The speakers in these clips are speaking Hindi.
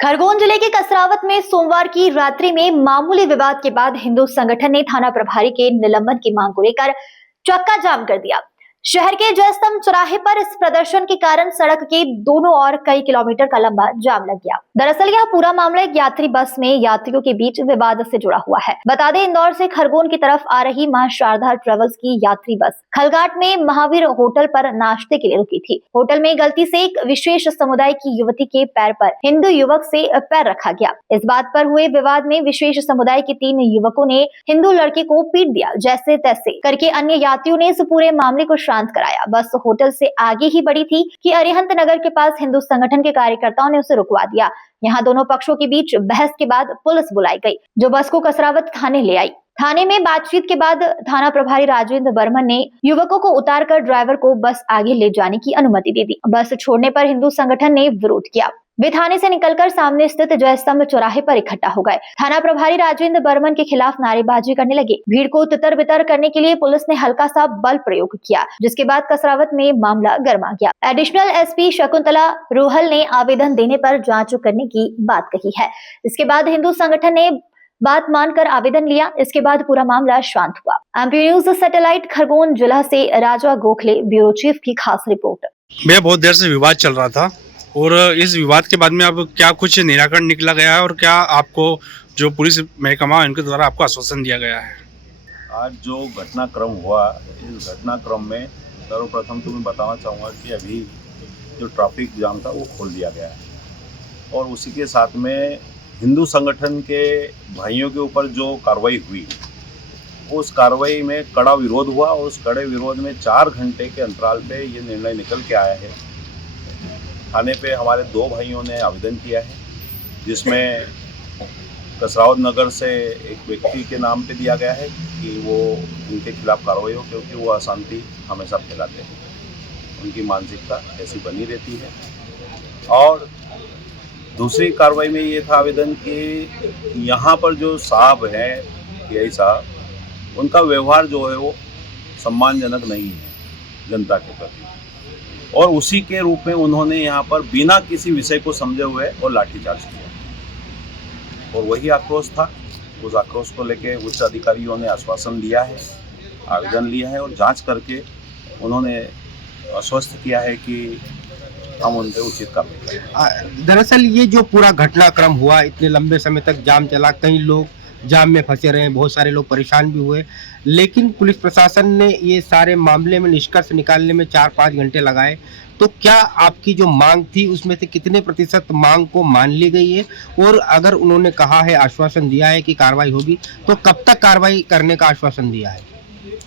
खरगोन जिले के कसरावत में सोमवार की रात्रि में मामूली विवाद के बाद हिंदू संगठन ने थाना प्रभारी के निलंबन की मांग को लेकर चक्का जाम कर दिया। शहर के जयस्तंभ चौराहे पर इस प्रदर्शन के कारण सड़क के दोनों ओर कई किलोमीटर का लंबा जाम लग गया। दरअसल यह पूरा मामला एक यात्री बस में यात्रियों के बीच विवाद से जुड़ा हुआ है। बता दें, इंदौर से खरगोन की तरफ आ रही मां शारदा ट्रेवल्स की यात्री बस खलघाट में महावीर होटल पर नाश्ते के लिए रुकी थी। होटल में गलती से एक विशेष समुदाय की युवती के पैर पर हिंदू युवक से पैर रखा गया। इस बात पर हुए विवाद में विशेष समुदाय के 3 युवकों ने हिंदू लड़के को पीट दिया। जैसे तैसे करके अन्य यात्रियों ने इस पूरे मामले को शांत कराया। बस होटल से आगे ही बढ़ी थी कि अरिहंत नगर के पास हिंदू संगठन के कार्यकर्ताओं ने उसे रुकवा दिया। यहाँ दोनों पक्षों के बीच बहस के बाद पुलिस बुलाई गई, जो बस को कसरावत थाने ले आई। थाने में बातचीत के बाद थाना प्रभारी राजेंद्र बर्मन ने युवकों को उतारकर ड्राइवर को बस आगे ले जाने की अनुमति दे दी। बस छोड़ने पर हिंदू संगठन ने विरोध किया। वे थाने से निकलकर सामने स्थित जयस्तंभ चौराहे पर इकट्ठा हो गए। थाना प्रभारी राजेंद्र बर्मन के खिलाफ नारेबाजी करने लगे। भीड़ को तितर बितर करने के लिए पुलिस ने हल्का सा बल प्रयोग किया, जिसके बाद कसरावत में मामला गर्मा गया। एडिशनल एसपी शकुंतला रोहल ने आवेदन देने पर जांच करने की बात कही है। इसके बाद हिंदू संगठन ने बात मानकर आवेदन लिया। इसके बाद पूरा मामला शांत हुआ। एमपी न्यूज सैटेलाइट खरगोन जिला से राजा गोखले, ब्यूरो चीफ की खास रिपोर्ट। भैया, बहुत देर से विवाद चल रहा था और इस विवाद के बाद में अब क्या कुछ निराकरण निकला गया है और क्या आपको जो पुलिस महकमा इनके द्वारा आपको आश्वासन दिया गया है? आज जो घटनाक्रम हुआ, इस घटनाक्रम में सर्वप्रथम तो मैं बताना चाहूँगा कि अभी जो ट्रैफिक जाम था वो खोल दिया गया है और उसी के साथ में हिंदू संगठन के भाइयों के ऊपर जो कार्रवाई हुई, उस कार्रवाई में कड़ा विरोध हुआ और उस कड़े विरोध में 4 घंटे के अंतराल पे ये निर्णय निकल के आया है। थाने पे हमारे 2 भाइयों ने आवेदन किया है, जिसमें कसरावत नगर से एक व्यक्ति के नाम पे दिया गया है कि वो उनके खिलाफ कार्रवाई हो, क्योंकि वो अशांति हमेशा फैलाते हैं। उनकी मानसिकता ऐसी बनी रहती है। और दूसरी कार्रवाई में ये था आवेदन कि यहाँ पर जो साहब हैं, यही साहब, उनका व्यवहार जो है वो सम्मानजनक नहीं है जनता के प्रति, और उसी के रूप में उन्होंने यहाँ पर बिना किसी विषय को समझे हुए और लाठीचार्ज किया और वही आक्रोश था। उस आक्रोश को लेके उच्च अधिकारियों ने आश्वासन दिया है, आवेदन लिया है और जांच करके उन्होंने आश्वस्त किया है कि हम उन पर उचित कार्रवाई करेंगे। दरअसल ये जो पूरा घटनाक्रम हुआ, इतने लंबे समय तक जाम चला, कई लोग जाम में फंसे रहे, बहुत सारे लोग परेशान भी हुए, लेकिन पुलिस प्रशासन ने ये सारे मामले में निष्कर्ष निकालने में 4-5 घंटे लगाए। तो क्या आपकी जो मांग थी उसमें से कितने प्रतिशत मांग को मान ली गई है? और अगर उन्होंने कहा है, आश्वासन दिया है कि कार्रवाई होगी, तो कब तक कार्रवाई करने का आश्वासन दिया है?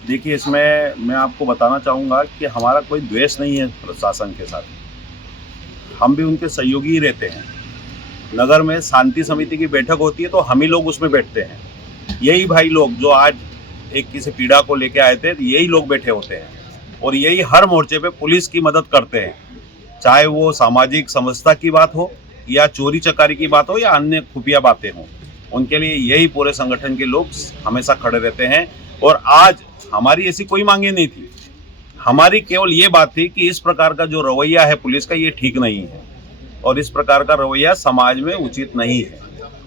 देखिए, इसमें मैं आपको बताना चाहूँगा कि हमारा कोई द्वेष नहीं है प्रशासन के साथ, हम भी उनके सहयोगी ही रहते हैं। नगर में शांति समिति की बैठक होती है तो हम ही लोग उसमें बैठते हैं। यही भाई लोग जो आज एक किसी पीड़ा को लेके आए थे, यही लोग बैठे होते हैं और यही हर मोर्चे पे पुलिस की मदद करते हैं, चाहे वो सामाजिक समरसता की बात हो या चोरी चकारी की बात हो या अन्य खुफिया बातें हों। उनके लिए यही पूरे संगठन के लोग हमेशा खड़े रहते हैं। और आज हमारी ऐसी कोई मांगे नहीं थी, हमारी केवल ये बात थी कि इस प्रकार का जो रवैया है पुलिस का, ये ठीक नहीं है और इस प्रकार का रवैया समाज में उचित नहीं है।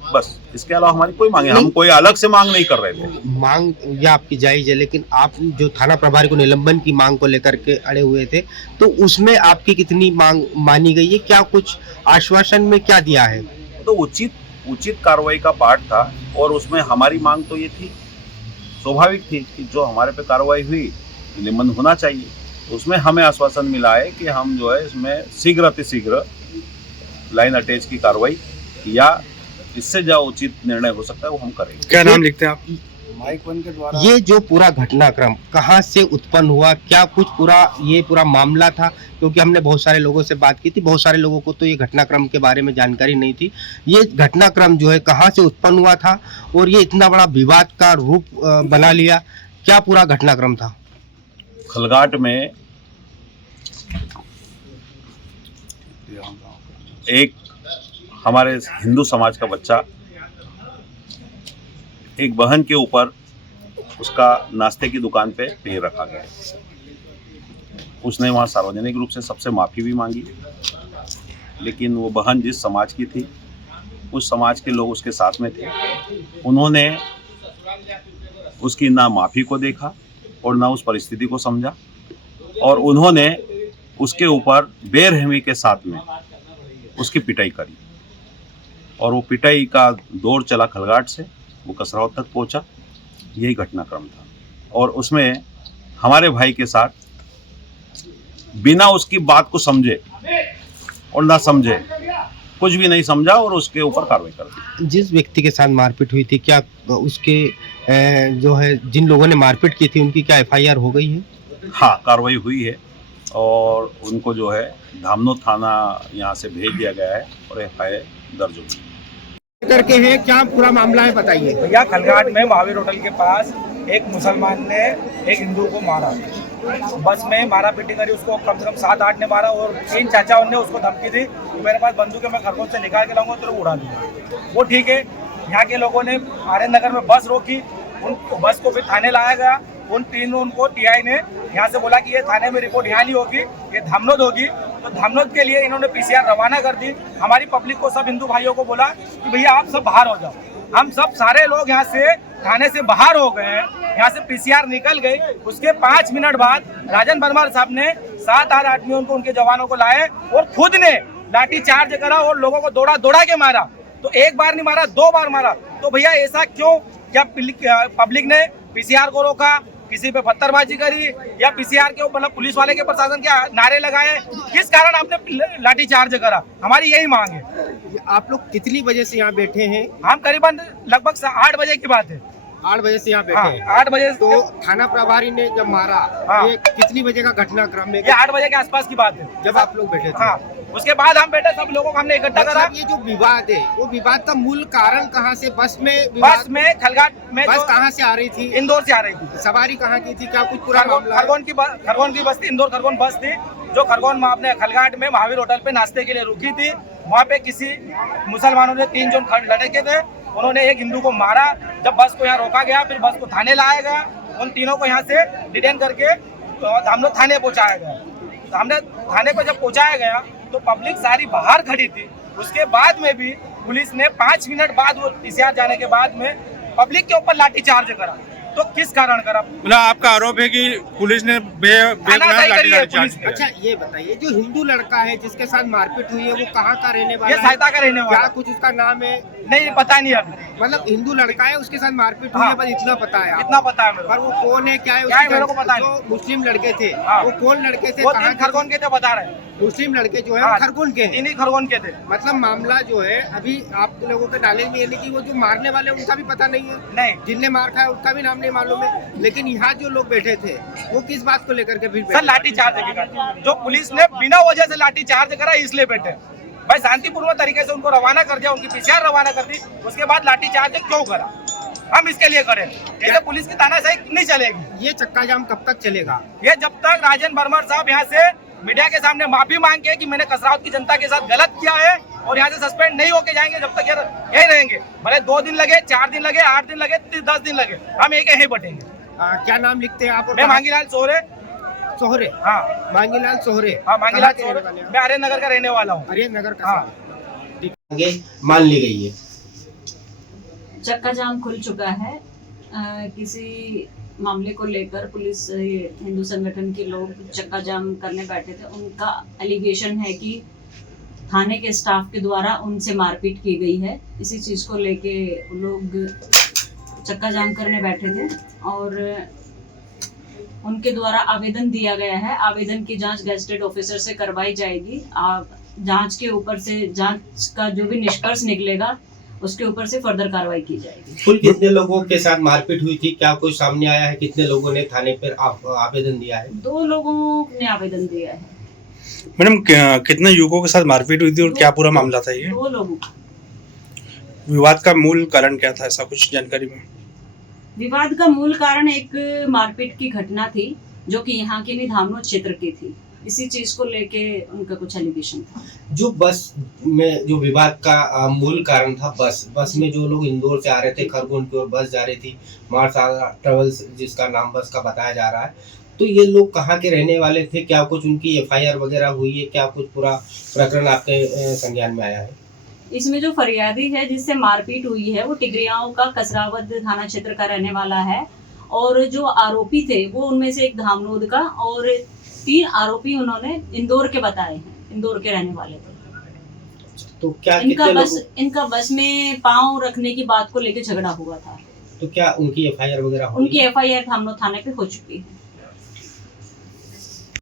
बस इसके अलावा हमारी कोई मांग है, हम कोई अलग से मांग नहीं कर रहे थे। मांग या आपकी जायज है, लेकिन आप जो थाना प्रभारी को निलंबन की मांग को लेकर के अड़े हुए थे, तो उसमें आपकी कितनी मांग मानी गई है? क्या कुछ आश्वासन में क्या दिया है? तो उचित कार्रवाई का पार्ट था और उसमें हमारी मांग तो ये थी, स्वाभाविक थी कि जो हमारे पे कार्रवाई हुई निलंबन होना चाहिए। उसमें हमें आश्वासन मिला है कि हम जो है इसमें शीघ्र अतिशीघ्र लाइन अटैच की कार्रवाई या इससे जो उचित निर्णय हो सकता है वो हम करेंगे। क्या नाम लिखते हैं आप? माइक वन के द्वारा। ये जो पूरा घटनाक्रम कहाँ से उत्पन्न हुआ, क्या कुछ पूरा मामला था? क्योंकि हमने बहुत सारे लोगों से बात की थी, बहुत सारे लोगों को तो ये घटनाक्रम के बारे में जानकारी नहीं थी। ये घटनाक्रम जो है कहाँ से उत्पन्न हुआ था और ये इतना बड़ा विवाद का रूप बना लिया, क्या पूरा घटनाक्रम था? खलघाट में एक हमारे हिंदू समाज का बच्चा, एक बहन के ऊपर उसका नाश्ते की दुकान पे पैर रखा गया। उसने वहाँ सार्वजनिक रूप से सबसे माफ़ी भी मांगी, लेकिन वो बहन जिस समाज की थी कुछ समाज के लोग उसके साथ में थे। उन्होंने उसकी ना माफ़ी को देखा और ना उस परिस्थिति को समझा, और उन्होंने उसके ऊपर बेरहमी के साथ में उसकी पिटाई करी, और वो पिटाई का दौर चला खलगाट से वो कसरावत तक पहुंचा। यही घटनाक्रम था, और उसमें हमारे भाई के साथ बिना उसकी बात को समझे और ना समझे, कुछ भी नहीं समझा और उसके ऊपर कार्रवाई कर दी। जिस व्यक्ति के साथ मारपीट हुई थी, क्या उसके जो है जिन लोगों ने मारपीट की थी उनकी क्या एफआईआर हो गई है? हाँ, कार्रवाई हुई है और उनको जो है धामनो थाना यहाँ से भेज दिया गया है और एफआईआर दर्ज होगी। करके है क्या पूरा मामला है बताइए। भैया खलगाट में महावीर होटल के पास एक मुसलमान ने एक हिंदू को मारा, बस में मारा पीटी करी, उसको कम से कम 7-8 ने मारा, और 3 चाचाओं ने उसको धमकी दी कि मेरे पास बंदूक है, मैं खरगोन से निकाल के लाऊंगा तो उड़ा दूंगा। वो ठीक है। यहाँ के लोगों ने आर्यन नगर में बस रोकी, उन बस को फिर थाने लाया गया। उन तीनों को टीआई ने यहाँ से बोला कि ये थाने में रिपोर्ट यहाँ नहीं होगी, ये धामनोद होगी। तो धामनोद के लिए इन्होंने पीसीआर रवाना कर दी। हमारी पब्लिक को, सब हिंदू भाइयों को बोला कि भैया आप सब बाहर हो जाओ। हम सब सारे लोग यहाँ से थाने से बाहर हो गए हैं, यहाँ से पीसीआर निकल गई। उसके 5 मिनट बाद राजन वर्मा साहब ने 7-8 आदमियों को, उनके जवानों को लाए और खुद ने लाठी चार्ज करा और लोगों को दौड़ा के मारा। तो एक बार नहीं मारा, 2 बार मारा। तो भैया ऐसा क्यों? क्या पब्लिक ने पीसीआर को रोका, किसी पे पत्थरबाजी करी, या पीसीआर के मतलब पुलिस वाले के प्रशासन के नारे लगाए? किस कारण आपने लाठी चार्ज करा? हमारी यही मांग है। आप लोग कितनी बजे से यहाँ बैठे हैं? हम करीबन लगभग 8 बजे की बात है। 8 बजे से यहाँ बैठे हाँ, हैं। 8 बजे। तो थाना प्रभारी ने जब मारा, हाँ। ये कितनी बजे का घटनाक्रम है? ये 8 बजे के आसपास की बात है, जब आप लोग बैठे थे। हाँ, उसके बाद हम बैठे, सब लोगों को हमने इकट्ठा करा। मतलब ये जो विवाद है, वो विवाद का मूल कारण कहाँ से? बस में बस में खलगाट में बस कहाँ से आ रही थी? इंदौर से आ रही थी। सवारी कहाँ की थी? क्या कुछ पूरा मामला? खरगोन की बस थी, इंदौर खरगोन बस थी, जो खरगोन में अपने खलगाट में महावीर होटल पे नाश्ते के लिए रुकी थी। वहाँ पे किसी मुसलमानों ने 3 जन लड़के थे, उन्होंने एक हिंदू को मारा। जब बस को यहाँ रोका गया, फिर बस को थाने लाया गया। उन तीनों को यहाँ से डिटेन करके धामनोद थाने पहुँचाया गया। हमने थाने को जब पहुँचाया गया तो पब्लिक सारी बाहर खड़ी थी। उसके बाद में भी पुलिस ने 5 मिनट बाद, वो पीसीआर जाने के बाद में पब्लिक के ऊपर लाठी चार्ज करा। तो किस कारण करा? मतलब आपका आरोप है कि पुलिस ने बेगुनाह लाठीचार्ज किया। अच्छा ये बताइए, जो हिंदू लड़का है जिसके साथ मारपीट हुई है, वो कहाँ का रहने वाला ये है? सहायता का रहने वाला। क्या कुछ उसका नाम है? नहीं, पता नहीं अभी। मतलब हिंदू लड़का है, उसके साथ मारपीट हुई है, बस इतना पता है। इतना पता है मेरे को। पर वो कौन है, क्या है, क्या है मेरे को पता जो मुस्लिम लड़के थे, हाँ। वो कौन लड़के थे? वो कहाँ 3 खरगोन के थे, बता रहे हैं। मुस्लिम लड़के जो है हाँ, वो खरगोन के हैं। 3 ही खरगोन के थे। मतलब मामला जो है अभी आप लोगों के नॉलेज में, यानी कि वो जो मारने वाले उनका भी पता नहीं है, नहीं, जिनने मार खाया उनका भी नाम नहीं मालूम है, लेकिन यहाँ जो लोग बैठे थे वो किस बात को लेकर के फिर सर लाठी चार्ज जो पुलिस ने बिना वजह से लाठी चार्ज करा, इसलिए बैठे। भाई शांतिपूर्ण तरीके से उनको रवाना कर दिया, उनकी पीसीआर रवाना कर दी, उसके बाद लाठी चार्ज क्यों करा? हम इसके लिए करें। ऐसे पुलिस की तानाशाही नहीं चलेगी। ये चक्का जाम कब तक चलेगा? ये जब तक राजन वर्मा साहब यहाँ से मीडिया के सामने माफी मांग के कि मैंने कसरावत की जनता के साथ गलत किया है और यहाँ से सस्पेंड नहीं होके जाएंगे, जब तक यही रहेंगे। भले 2 दिन लगे, 4 दिन लगे, 8 दिन लगे, 10 दिन लगे, हम एक यही बटेंगे। क्या नाम लिखते हैं आप? मैं मांगीलाल सोहरे। सोहरे? हाँ, मांगीलाल सोहरे। हाँ, मांगीलाल कहाँ के रहने सोहरे। वाले हैं? मैं आर्यन नगर का रहने वाला हूँ। आर्यन नगर का। हाँ। आगे मान ली गई है। चक्का जाम खुल चुका है। किसी मामले को लेकर पुलिस, हिंदू संगठन के लोग चक्का जाम करने बैठे थे। उनका एलिगेशन है कि थाने के स्टाफ के द्वारा उनसे मारपीट की गई है। इसी चीज़ को लेके लोग चक्का जाम करने बैठे थे और उनके द्वारा आवेदन दिया गया है। आवेदन की जांच गैजेटेड ऑफिसर से करवाई जाएगी। जांच के ऊपर से, जांच का जो भी निष्कर्ष निकलेगा उसके ऊपर से फर्दर कार्रवाई की जाएगी। कुल कितने लोगों के साथ मारपीट हुई थी? क्या कुछ सामने आया है? कितने लोगों ने थाने पर आवेदन दिया है? 2 लोगों ने आवेदन दिया है। मैडम कितने युवकों के साथ मारपीट हुई थी और क्या पूरा मामला था ये? 2 लोगों। विवाद का मूल कारण क्या था, ऐसा कुछ जानकारी में? विवाद का मूल कारण एक मारपीट की घटना थी जो कि यहाँ के नहीं, धामनोद क्षेत्र की थी। इसी चीज को लेके उनका कुछ एलिगेशन था। जो बस में जो विवाद का मूल कारण था, बस में जो लोग इंदौर से आ रहे थे, खरगोन की ओर बस जा रही थी, मारसागा ट्रेवल्स जिसका नाम बस का बताया जा रहा है, तो ये लोग कहाँ के रहने वाले थे? क्या कुछ उनकी एफआईआर वगैरह हुई है? क्या कुछ पूरा प्रकरण आपके संज्ञान में आया है? इसमें जो फरियादी है जिससे मारपीट हुई है वो टिगरियाओं का कसरावद थाना क्षेत्र का रहने वाला है, और जो आरोपी थे वो उनमें से एक धामनोद का, और 3 आरोपी उन्होंने इंदौर के बताए हैं, इंदौर के रहने वाले थे। तो क्या इनका बस में पांव रखने की बात को लेकर झगड़ा हुआ था। तो क्या उनकी एफआईआर वगैरह उनकी एफआईआर धामनोद थाने पे हो चुकी है।